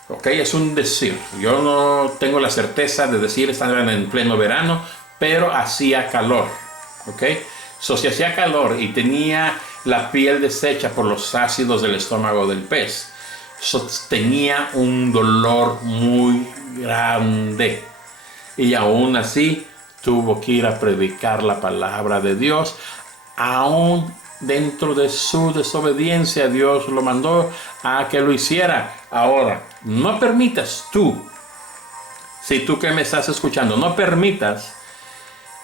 Ok, es un decir. Yo no tengo la certeza de decir estaban en pleno verano, pero hacía calor. Ok, si hacía calor y tenía la piel deshecha por los ácidos del estómago del pez, tenía un dolor muy grande. Y aún así tuvo que ir a predicar la palabra de Dios. Aún dentro de su desobediencia, Dios lo mandó a que lo hiciera. Ahora, no permitas tú, si tú que me estás escuchando, no permitas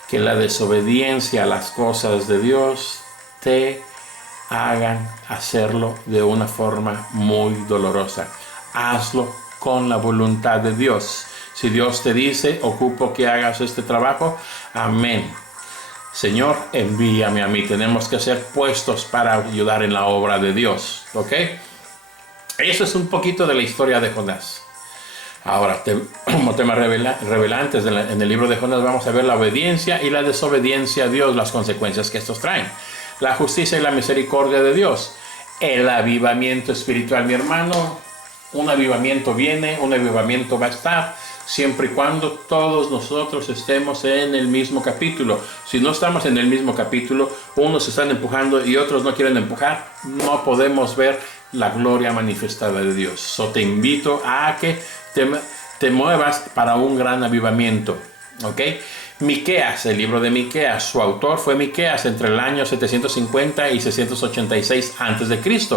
que la desobediencia a las cosas de Dios te hagan hacerlo de una forma muy dolorosa. Hazlo con la voluntad de Dios. Si Dios te dice, ocupo que hagas este trabajo, amén. Señor, envíame a mí. Tenemos que ser puestos para ayudar en la obra de Dios. ¿Ok? Eso es un poquito de la historia de Jonás. Ahora, como tema revelantes en el libro de Jonás, vamos a ver la obediencia y la desobediencia a Dios, las consecuencias que estos traen. La justicia y la misericordia de Dios. El avivamiento espiritual, mi hermano. Un avivamiento viene, un avivamiento va a estar, siempre y cuando todos nosotros estemos en el mismo capítulo. Si no estamos en el mismo capítulo, unos están empujando y otros no quieren empujar, no podemos ver la gloria manifestada de Dios. Te invito a que te muevas para un gran avivamiento. ¿Ok? Miqueas, el libro de Miqueas, su autor fue Miqueas entre el año 750 y 686 a.C.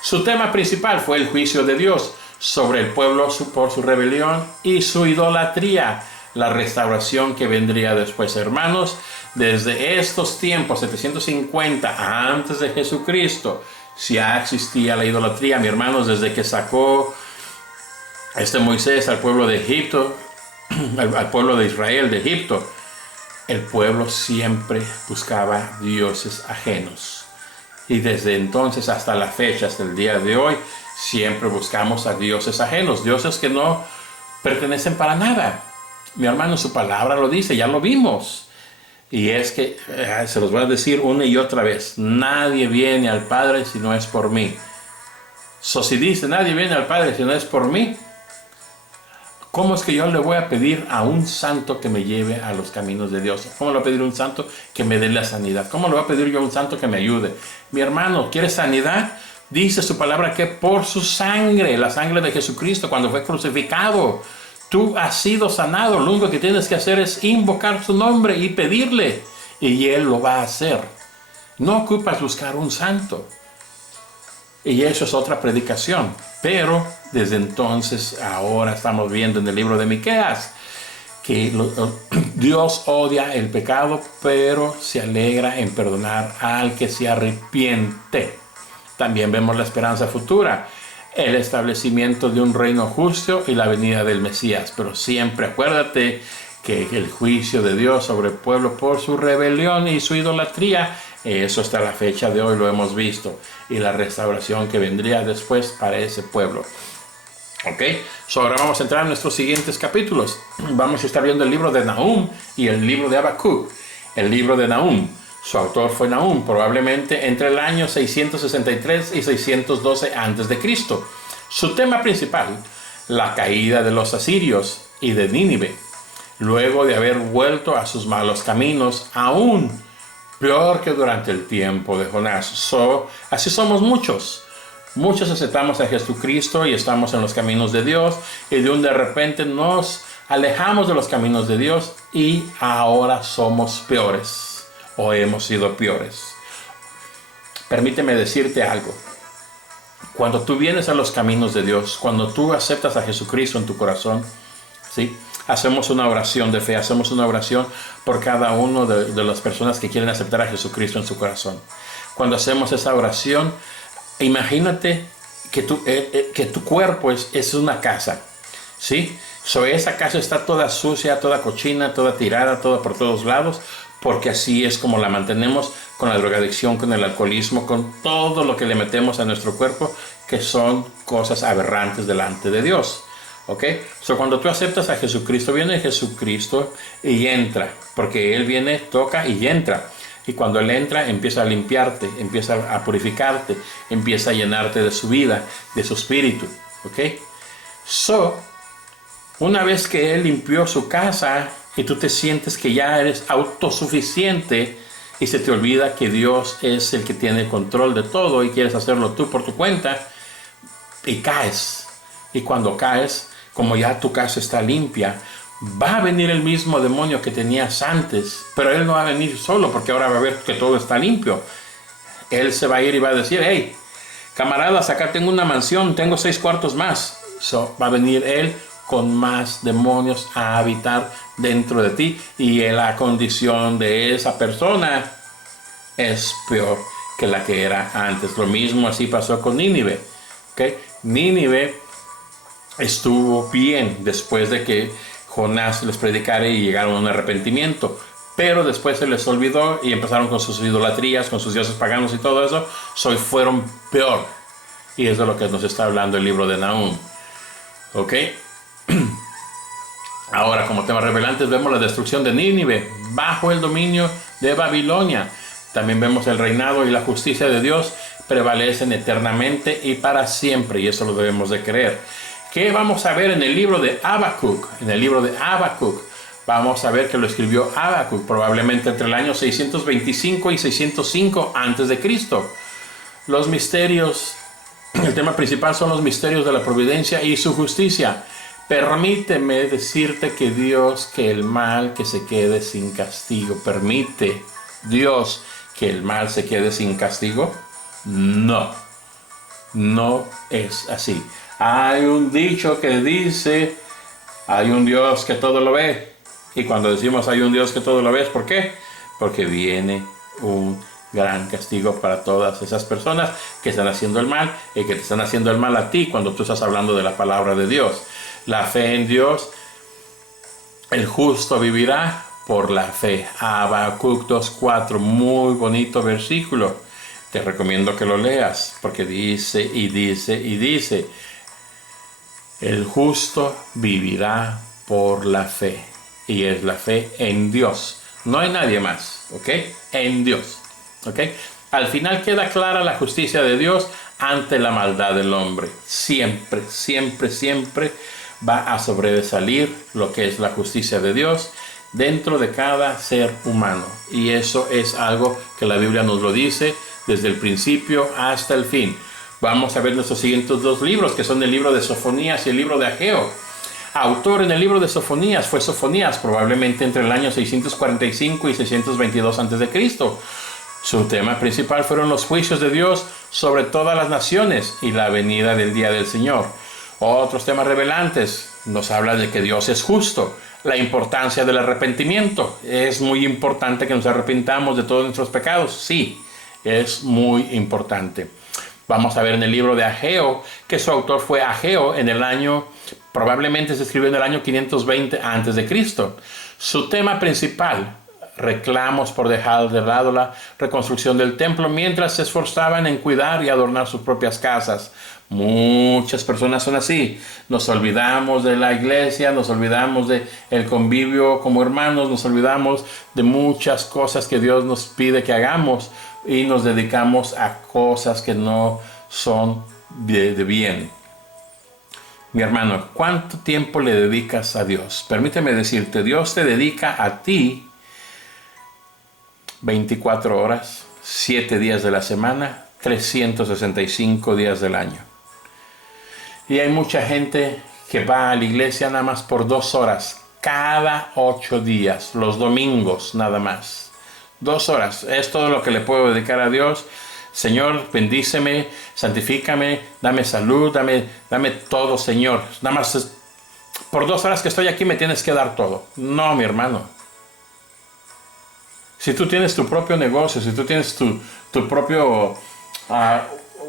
Su tema principal fue el juicio de Dios sobre el pueblo por su rebelión y su idolatría, la restauración que vendría después. Hermanos, desde estos tiempos, 750 antes de Jesucristo, ya existía la idolatría, mi hermanos, desde que sacó Moisés al pueblo de Egipto, al pueblo de Israel de Egipto, el pueblo siempre buscaba dioses ajenos. Y desde entonces hasta la fecha, hasta el día de hoy, siempre buscamos a dioses ajenos, dioses que no pertenecen para nada. Mi hermano, su palabra lo dice, ya lo vimos. Y es que, se los voy a decir una y otra vez, nadie viene al Padre si no es por mí. Si dice, nadie viene al Padre si no es por mí, ¿cómo es que yo le voy a pedir a un santo que me lleve a los caminos de Dios? ¿Cómo le voy a pedir a un santo que me dé la sanidad? ¿Cómo le voy a pedir yo a un santo que me ayude? Mi hermano, ¿quieres sanidad? Dice su palabra que por su sangre, la sangre de Jesucristo, cuando fue crucificado, tú has sido sanado. Lo único que tienes que hacer es invocar su nombre y pedirle, y Él lo va a hacer. No ocupas buscar un santo. Y eso es otra predicación. Pero desde entonces, ahora estamos viendo en el libro de Miqueas que Dios odia el pecado, pero se alegra en perdonar al que se arrepiente. También vemos la esperanza futura, el establecimiento de un reino justo y la venida del Mesías. Pero siempre acuérdate que el juicio de Dios sobre el pueblo por su rebelión y su idolatría, eso hasta la fecha de hoy lo hemos visto, y la restauración que vendría después para ese pueblo. Ok, ahora vamos a entrar en nuestros siguientes capítulos. Vamos a estar viendo el libro de Nahum y el libro de Habacuc. El libro de Nahum, su autor fue Nahum, probablemente entre el año 663 y 612 a.C. Su tema principal, la caída de los asirios y de Nínive, luego de haber vuelto a sus malos caminos, aún peor que durante el tiempo de Jonás. Así somos muchos. Muchos aceptamos a Jesucristo y estamos en los caminos de Dios, y de repente nos alejamos de los caminos de Dios y ahora somos peores o hemos sido peores. Permíteme decirte algo. Cuando tú vienes a los caminos de Dios, cuando tú aceptas a Jesucristo en tu corazón, ¿sí? Hacemos una oración de fe, hacemos una oración por cada uno de las personas que quieren aceptar a Jesucristo en su corazón. Cuando hacemos esa oración, imagínate que tu cuerpo es una casa, ¿sí? Esa casa está toda sucia, toda cochina, toda tirada, toda por todos lados, porque así es como la mantenemos con la drogadicción, con el alcoholismo, con todo lo que le metemos a nuestro cuerpo, que son cosas aberrantes delante de Dios. ¿Ok? Cuando tú aceptas a Jesucristo, viene Jesucristo y entra, porque Él viene, toca y entra. Y cuando Él entra, empieza a limpiarte, empieza a purificarte, empieza a llenarte de su vida, de su espíritu. ¿Ok? Una vez que Él limpió su casa y tú te sientes que ya eres autosuficiente y se te olvida que Dios es el que tiene el control de todo y quieres hacerlo tú por tu cuenta, y caes. Y cuando caes, como ya tu casa está limpia, va a venir el mismo demonio que tenías antes, pero él no va a venir solo porque ahora va a ver que todo está limpio. Él se va a ir y va a decir: hey, camaradas, acá tengo una mansión, tengo 6 cuartos más. Va a venir él con más demonios a habitar dentro de ti, y la condición de esa persona es peor que la que era antes. Lo mismo así pasó con Nínive. ¿Okay? Nínive estuvo bien después de que Jonás les predicara y llegaron a un arrepentimiento, pero después se les olvidó y empezaron con sus idolatrías, con sus dioses paganos y todo eso. Fueron peor, y es de lo que nos está hablando el libro de Nahum. ¿Ok? Ahora, como temas revelantes, vemos la destrucción de Nínive bajo el dominio de Babilonia. También vemos el reinado y la justicia de Dios prevalecen eternamente y para siempre, y eso lo debemos de creer. ¿Qué vamos a ver en el libro de Habacuc? En el libro de Habacuc vamos a ver que lo escribió Habacuc probablemente entre el año 625 y 605 antes de Cristo. Los misterios, el tema principal son los misterios de la providencia y su justicia. Permíteme decirte que Dios, que el mal que se quede sin castigo. ¿Permite Dios que el mal se quede sin castigo? No, no es así. Hay un dicho que dice: hay un Dios que todo lo ve. Y cuando decimos hay un Dios que todo lo ve, ¿por qué? Porque viene un gran castigo para todas esas personas que están haciendo el mal, y que te están haciendo el mal a ti cuando tú estás hablando de la palabra de Dios. La fe en Dios, el justo vivirá por la fe. Habacuc 2:4, muy bonito versículo. Te recomiendo que lo leas, porque dice y dice y dice: el justo vivirá por la fe. Y es la fe en Dios. No hay nadie más, ¿ok? En Dios, ¿ok? Al final queda clara la justicia de Dios ante la maldad del hombre. Siempre, siempre, siempre va a sobresalir lo que es la justicia de Dios dentro de cada ser humano. Y eso es algo que la Biblia nos lo dice desde el principio hasta el fin. Vamos a ver nuestros siguientes 2 libros, que son el libro de Sofonías y el libro de Ageo. Autor en el libro de Sofonías fue Sofonías, probablemente entre el año 645 y 622 a.C. Su tema principal fueron los juicios de Dios sobre todas las naciones y la venida del día del Señor. Otros temas revelantes nos habla de que Dios es justo, la importancia del arrepentimiento. Es muy importante que nos arrepintamos de todos nuestros pecados. Sí, es muy importante. Vamos a ver en el libro de Ageo que su autor fue Ageo en el año, probablemente se escribió en el año 520 a.C. Su tema principal: reclamos por dejar de lado la reconstrucción del templo mientras se esforzaban en cuidar y adornar sus propias casas. Muchas personas son así. Nos olvidamos de la iglesia, nos olvidamos de el convivio como hermanos, nos olvidamos de muchas cosas que Dios nos pide que hagamos y nos dedicamos a cosas que no son de bien. Mi hermano, ¿cuánto tiempo le dedicas a Dios? Permíteme decirte, Dios te dedica a ti 24 horas, 7 días de la semana, 365 días del año. Y hay mucha gente que va a la iglesia nada más por 2 horas, cada 8 días, los domingos nada más. 2 horas, es todo lo que le puedo dedicar a Dios. Señor, bendíceme, santifícame, dame salud, dame todo, Señor. Nada más por 2 horas que estoy aquí me tienes que dar todo. No, mi hermano. Si tú tienes tu propio negocio, si tú tienes tu propio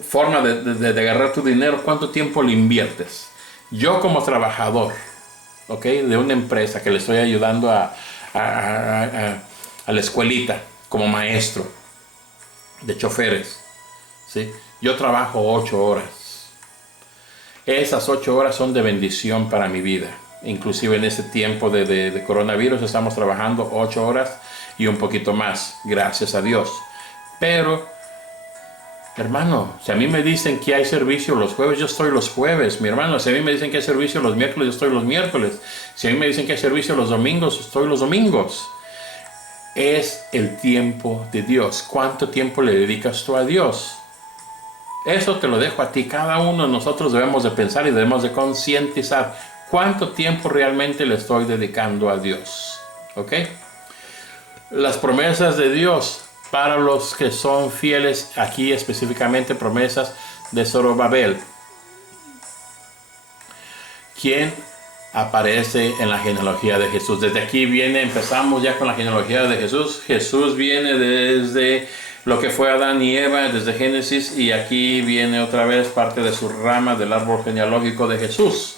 forma de agarrar tu dinero, ¿cuánto tiempo le inviertes? Yo como trabajador, ¿ok?, de una empresa que le estoy ayudando a la escuelita como maestro de choferes, ¿sí? Yo trabajo 8 horas. Esas 8 horas son de bendición para mi vida. Inclusive en este tiempo de coronavirus estamos trabajando 8 horas y un poquito más, gracias a Dios. Pero, hermano, si a mí me dicen que hay servicio los jueves, yo estoy los jueves, mi hermano. Si a mí me dicen que hay servicio los miércoles, yo estoy los miércoles. Si a mí me dicen que hay servicio los domingos, estoy los domingos. Es el tiempo de Dios. ¿Cuánto tiempo le dedicas tú a Dios? Eso te lo dejo a ti. Cada uno de nosotros debemos de pensar y debemos de concientizar cuánto tiempo realmente le estoy dedicando a Dios. ¿Ok? Las promesas de Dios para los que son fieles, aquí específicamente promesas de Zorobabel, quien aparece en la genealogía de Jesús. Desde aquí empezamos ya con la genealogía de Jesús. Jesús viene desde lo que fue Adán y Eva, desde Génesis, y aquí viene otra vez parte de su rama del árbol genealógico de Jesús.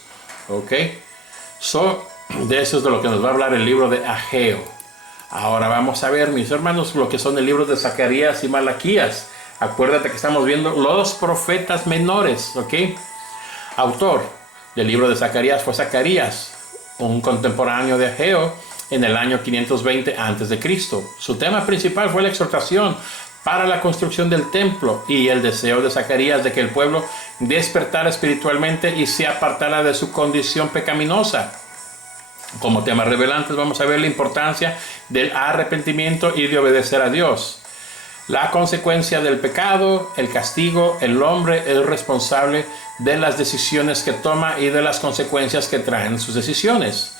¿Ok? De eso es de lo que nos va a hablar el libro de Ageo. Ahora vamos a ver, mis hermanos, lo que son el libro de Zacarías y Malaquías. Acuérdate que estamos viendo los profetas menores, ¿ok? Autor del libro de Zacarías fue Zacarías, un contemporáneo de Ageo, en el año 520 a.C. Su tema principal fue la exhortación para la construcción del templo y el deseo de Zacarías de que el pueblo despertara espiritualmente y se apartara de su condición pecaminosa. Como temas revelantes vamos a ver la importancia del arrepentimiento y de obedecer a Dios. La consecuencia del pecado, el castigo, el hombre es responsable de las decisiones que toma y de las consecuencias que traen sus decisiones.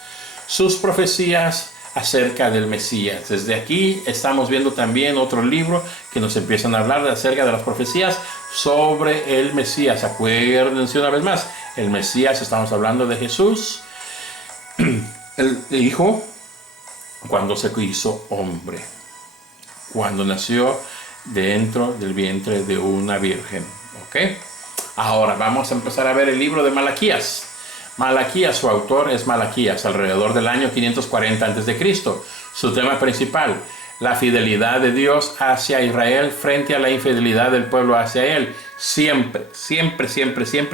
Sus profecías acerca del Mesías. Desde aquí estamos viendo también otro libro que nos empiezan a hablar acerca de las profecías sobre el Mesías. Acuérdense una vez más, el Mesías, estamos hablando de Jesús, el Hijo, cuando se hizo hombre, cuando nació dentro del vientre de una virgen. ¿Ok? Ahora vamos a empezar a ver el libro de Malaquías. Malaquías, su autor es Malaquías, alrededor del año 540 a.C. Su tema principal, la fidelidad de Dios hacia Israel frente a la infidelidad del pueblo hacia él. Siempre,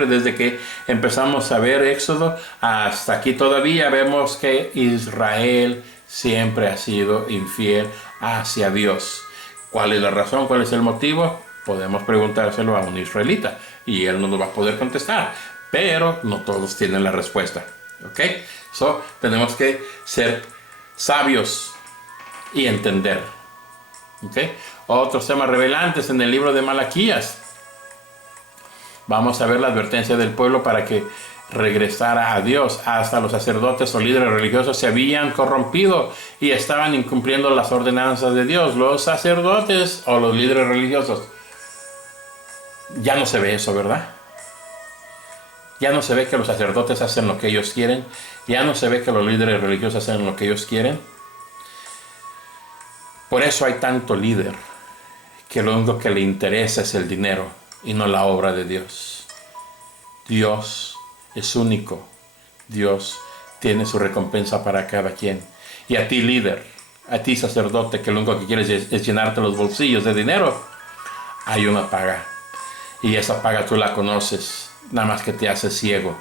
desde que empezamos a ver Éxodo hasta aquí todavía vemos que Israel siempre ha sido infiel hacia Dios. ¿Cuál es la razón? ¿Cuál es el motivo? Podemos preguntárselo a un israelita y él no nos va a poder contestar, pero no todos tienen la respuesta. ¿Ok? Tenemos que ser sabios y entender. ¿Ok? Otros temas revelantes en el libro de Malaquías. Vamos a ver la advertencia del pueblo para que regresara a Dios. Hasta los sacerdotes o líderes religiosos se habían corrompido y estaban incumpliendo las ordenanzas de Dios. Los sacerdotes o los líderes religiosos. Ya no se ve eso, ¿verdad? Ya no se ve que los sacerdotes hacen lo que ellos quieren. Ya no se ve que los líderes religiosos hacen lo que ellos quieren. Por eso hay tanto líder que lo único que le interesa es el dinero y no la obra de Dios. Dios es único. Dios tiene su recompensa para cada quien. Y a ti, líder, a ti, sacerdote, que lo único que quieres es llenarte los bolsillos de dinero, hay una paga. Y esa paga tú la conoces, nada más que te hace ciego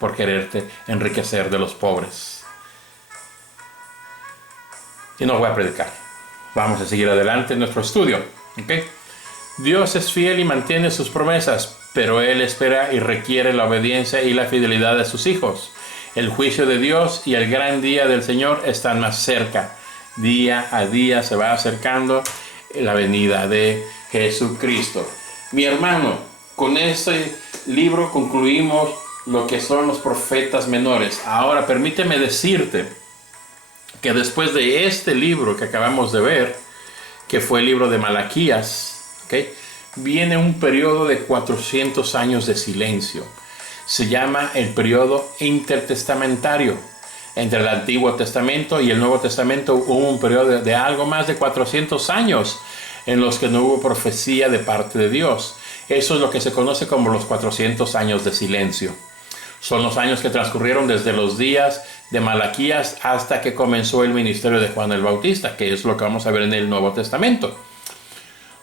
por quererte enriquecer de los pobres. Y no voy a predicar. Vamos a seguir adelante en nuestro estudio. ¿Okay? Dios es fiel y mantiene sus promesas, pero Él espera y requiere la obediencia y la fidelidad de sus hijos. El juicio de Dios y el gran día del Señor están más cerca Día a día se va acercando la venida de Jesucristo. Mi hermano, con este libro concluimos lo que son los profetas menores. Ahora permíteme decirte que después de este libro que acabamos de ver, que fue el libro de Malaquías, ¿okay?, viene un periodo de 400 años de silencio. Se llama el periodo intertestamentario. Entre el Antiguo Testamento y el Nuevo Testamento hubo un periodo de algo más de 400 años en los que no hubo profecía de parte de Dios. Eso es lo que se conoce como los 400 años de silencio. Son los años que transcurrieron desde los días de Malaquías hasta que comenzó el ministerio de Juan el Bautista, que es lo que vamos a ver en el Nuevo Testamento.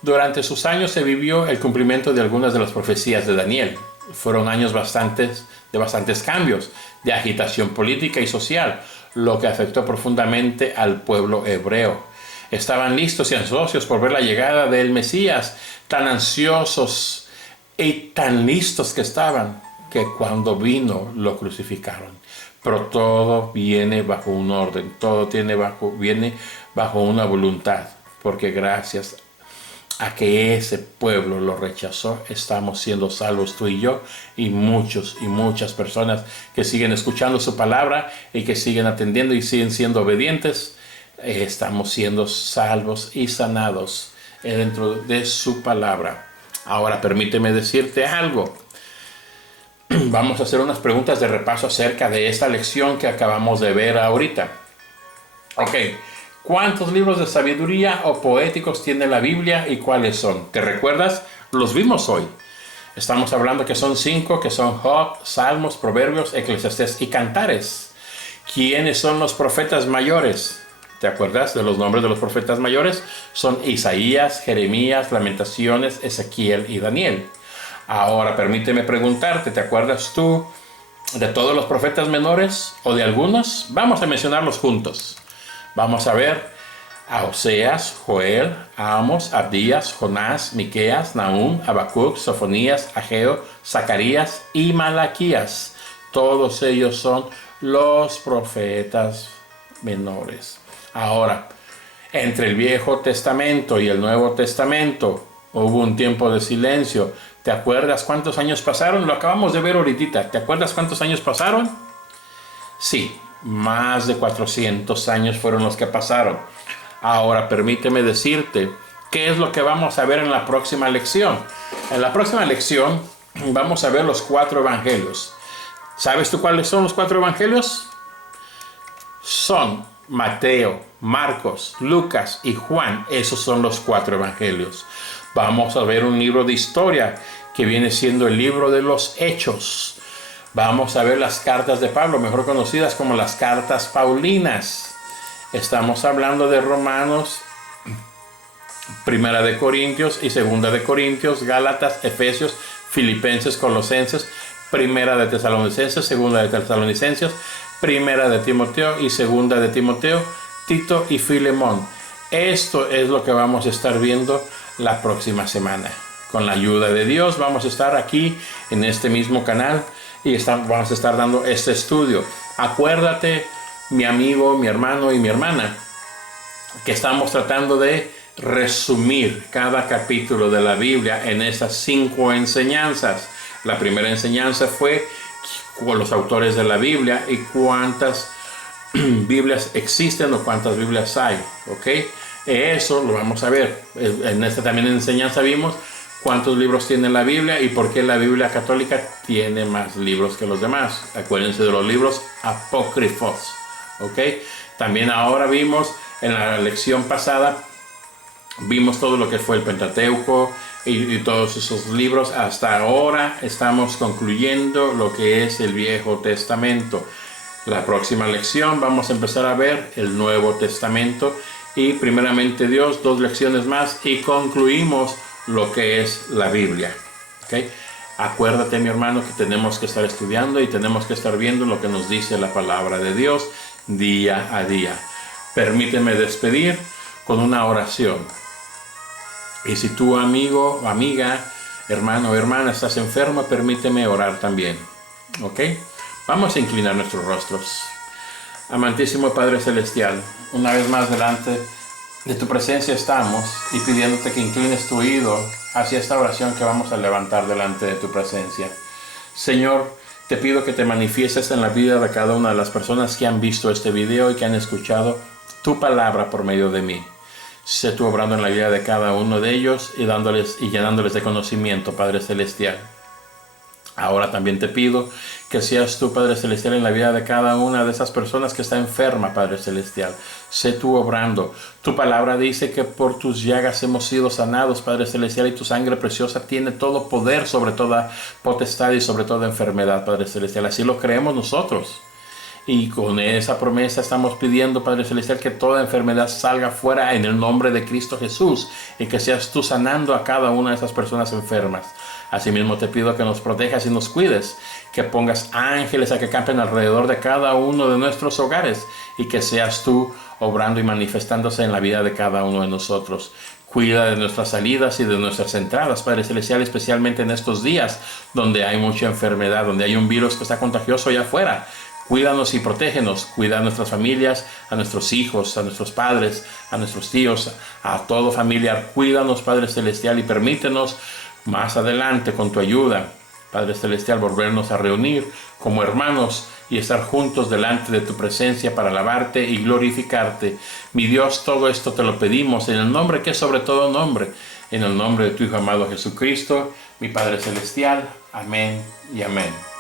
Durante sus años se vivió el cumplimiento de algunas de las profecías de Daniel. Fueron años de bastantes cambios, de agitación política y social, lo que afectó profundamente al pueblo hebreo. Estaban listos y ansiosos por ver la llegada del Mesías, tan ansiosos y tan listos que estaban, que cuando vino lo crucificaron. Pero todo viene bajo un orden, todo viene bajo una voluntad, porque gracias a que ese pueblo lo rechazó, estamos siendo salvos tú y yo, y muchas personas que siguen escuchando su palabra y que siguen atendiendo y siguen siendo obedientes. Estamos siendo salvos y sanados dentro de su palabra. Ahora permíteme decirte algo. Vamos a hacer unas preguntas de repaso acerca de esta lección que acabamos de ver ahorita. Ok. ¿Cuántos libros de sabiduría o poéticos tiene la Biblia y cuáles son? ¿Te recuerdas? Los vimos hoy. Estamos hablando que son 5, que son Job, Salmos, Proverbios, Eclesiastés y Cantares. ¿Quiénes son los profetas mayores? ¿Te acuerdas de los nombres de los profetas mayores? Son Isaías, Jeremías, Lamentaciones, Ezequiel y Daniel. Ahora permíteme preguntarte, ¿te acuerdas tú de todos los profetas menores o de algunos? Vamos a mencionarlos juntos. Vamos a ver a Oseas, Joel, Amos, Abdías, Jonás, Miqueas, Nahum, Habacuc, Sofonías, Ageo, Zacarías y Malaquías. Todos ellos son los profetas menores. Ahora, entre el Viejo Testamento y el Nuevo Testamento hubo un tiempo de silencio. ¿Te acuerdas cuántos años pasaron? Lo acabamos de ver ahorita. ¿Te acuerdas cuántos años pasaron? Sí. Más de 400 años fueron los que pasaron. Ahora permíteme decirte qué es lo que vamos a ver en la próxima lección. En la próxima lección vamos a ver los 4 evangelios. ¿Sabes tú cuáles son los 4 evangelios? Son Mateo, Marcos, Lucas y Juan. Esos son los 4 evangelios. Vamos a ver un libro de historia que viene siendo el libro de los Hechos. Vamos a ver las cartas de Pablo, mejor conocidas como las cartas paulinas. Estamos hablando de Romanos, Primera de Corintios y Segunda de Corintios, Gálatas, Efesios, Filipenses, Colosenses, Primera de Tesalonicenses, Segunda de Tesalonicenses, Primera de Timoteo y Segunda de Timoteo, Tito y Filemón. Esto es lo que vamos a estar viendo la próxima semana. Con la ayuda de Dios vamos a estar aquí en este mismo canal y vamos a estar dando este estudio. Acuérdate, mi amigo, mi hermano y mi hermana, que estamos tratando de resumir cada capítulo de la Biblia en esas 5 enseñanzas. La primera enseñanza fue con los autores de la Biblia y cuántas Biblias existen o cuántas Biblias hay, ¿ok? Eso lo vamos a ver. En esta también enseñanza vimos cuántos libros tiene la Biblia y por qué la Biblia católica tiene más libros que los demás. Acuérdense de los libros apócrifos, ¿ok? También ahora vimos, en la lección pasada, vimos todo lo que fue el Pentateuco y todos esos libros. Hasta ahora estamos concluyendo lo que es el Viejo Testamento. La próxima lección vamos a empezar a ver el Nuevo Testamento y primeramente Dios, 2 lecciones más y concluimos lo que es la Biblia, ¿okay? Acuérdate, mi hermano, que tenemos que estar estudiando y tenemos que estar viendo lo que nos dice la palabra de Dios día a día. Permíteme despedir con una oración. Y si tu amigo o amiga, hermano o hermana, estás enfermo, permíteme orar también, ¿ok? Vamos a inclinar nuestros rostros. Amantísimo Padre Celestial, una vez más delante de tu presencia estamos y pidiéndote que inclines tu oído hacia esta oración que vamos a levantar delante de tu presencia. Señor, te pido que te manifiestes en la vida de cada una de las personas que han visto este video y que han escuchado tu palabra por medio de mí. Sé tú obrando en la vida de cada uno de ellos y dándoles y llenándoles de conocimiento, Padre Celestial. Ahora también te pido que seas tú, Padre Celestial, en la vida de cada una de esas personas que está enferma, Padre Celestial. Sé tú obrando. Tu palabra dice que por tus llagas hemos sido sanados, Padre Celestial, y tu sangre preciosa tiene todo poder sobre toda potestad y sobre toda enfermedad, Padre Celestial. Así lo creemos nosotros. Y con esa promesa estamos pidiendo, Padre Celestial, que toda enfermedad salga fuera en el nombre de Cristo Jesús y que seas tú sanando a cada una de esas personas enfermas. Asimismo te pido que nos protejas y nos cuides, que pongas ángeles a que campen alrededor de cada uno de nuestros hogares y que seas tú obrando y manifestándose en la vida de cada uno de nosotros. Cuida de nuestras salidas y de nuestras entradas, Padre Celestial, especialmente en estos días donde hay mucha enfermedad, donde hay un virus que está contagioso allá afuera. Cuídanos y protégenos, cuida a nuestras familias, a nuestros hijos, a nuestros padres, a nuestros tíos, a todo familiar. Cuídanos, Padre Celestial, y permítenos más adelante, con tu ayuda, Padre Celestial, volvernos a reunir como hermanos y estar juntos delante de tu presencia para alabarte y glorificarte. Mi Dios, todo esto te lo pedimos en el nombre que es sobre todo nombre, en el nombre de tu Hijo amado Jesucristo, mi Padre Celestial. Amén y amén.